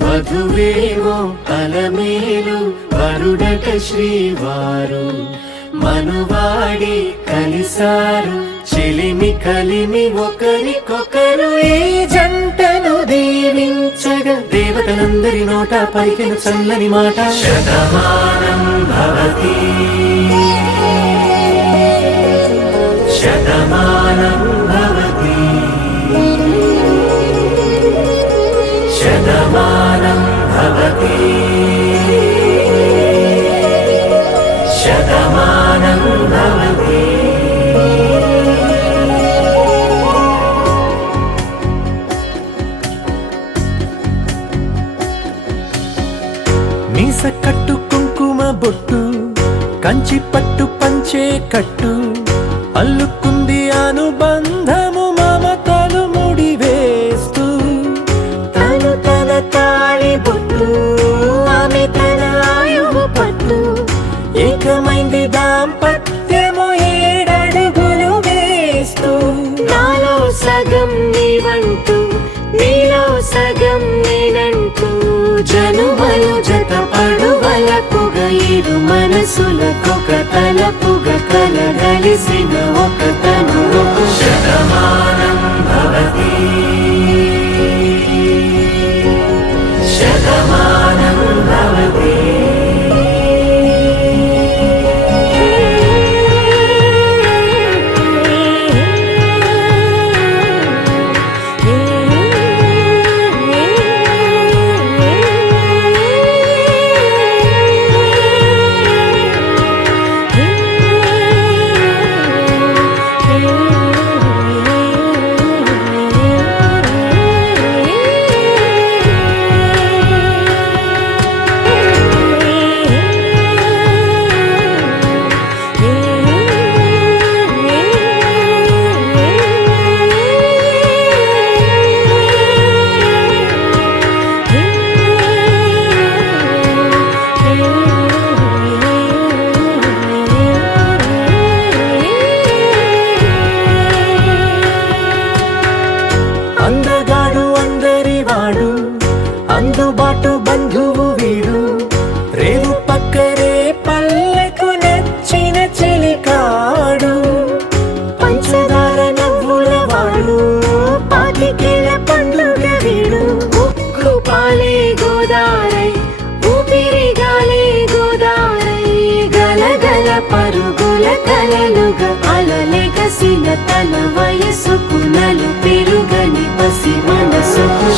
వధువేమో అలమేలు వరుడట శ్రీవారు మనువాడి కలిసారు చెలిమి కలిమి ఒకరికొకరు ఈ జంటను దీవించగా దేవతలందరి నోట పలికిన చల్లని మాట శతమానం భవతి శతమానం భవతి శతమానం భవతి శతమానం భవతి. మీస కట్టు కుంకుమ బొట్టు కంచి పట్టు పంచే కట్టు అల్లుకుంది అనుబంధము మమతలు ముడివేస్తూ తను తన తాళి బొట్టు ఆమె తన ఆయువు పట్టు ఏకమైంది దాంపత్యము 7 అడుగులు వేస్తూ నాలో సగం నీవంటూ నీలో సగం నేనంటూ జనుమలు జత పడువలపుగ ఇరు మనసులకొక తలపుగ కలగలిసిన ఒక తను శతమానం భవతి శతమానం భవతి. అందగాడు అందరివాడు అందుబాటు బంధువు వీడు రేవు పక్కరే పల్లెకు నచ్చిన చెలికాడు పంచదార నవ్వుల వాడు పాతికేల పండుగ వీడు ఉక్కు పాలే గోదారై ఊపిరి గాలే గోదారై గలగల పరుగుల కలలుగా అలలెగసిన తన వయసుకు నలు పెరుగని పసి మనసుకు